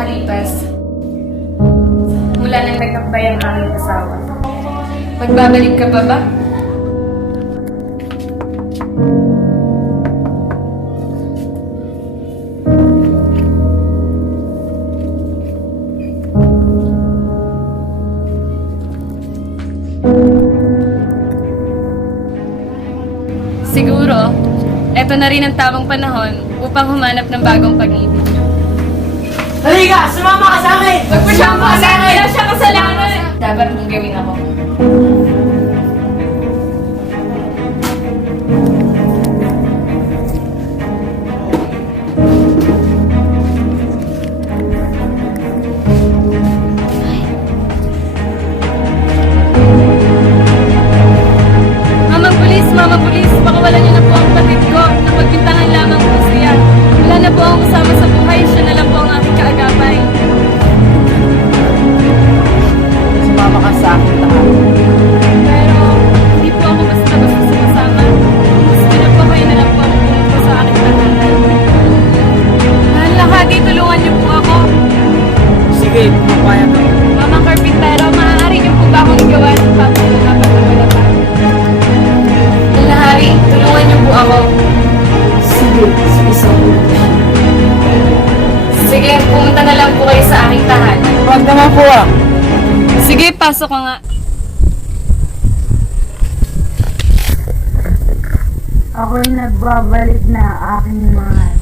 makalipas, mula nang nagkakbay ang aking asawa. Magbabalik ka pa ba? Siguro, eto na rin ang tamang panahon upang humanap ng bagong pag-ibig. Halika! Sumama ka sa akin! Huwag mo siyang kasalanan! Wala siyang kasalanan! Dapat mong gawin ako. Mama Pulis, pakawalan niyo na po ang kapatid ko. Napagbintangan lamang po siya. Wala na po akong kasama sa buhay. Siya na lang po ang aking kaagapay. Sumama ka sa akin lahat. Pero, hindi po ako basta-basta sumasama. Gusto na po kayo na lang po ang pumunta sa aking tahanan. Mahal na Hagi, tulungan niyo po ako. Sige, pumapayag ako. Mamang Carpintero, maaari niyo po ba akong igawa ng pagkakas na wala pa? Hari, tulungan niyo po ako. Sige, sa Sige, pumunta na lang po kayo sa aking tahanan. Huwag naman po ah. Sige, pasok ka nga. Ako'y nagbabalik na aking mahal.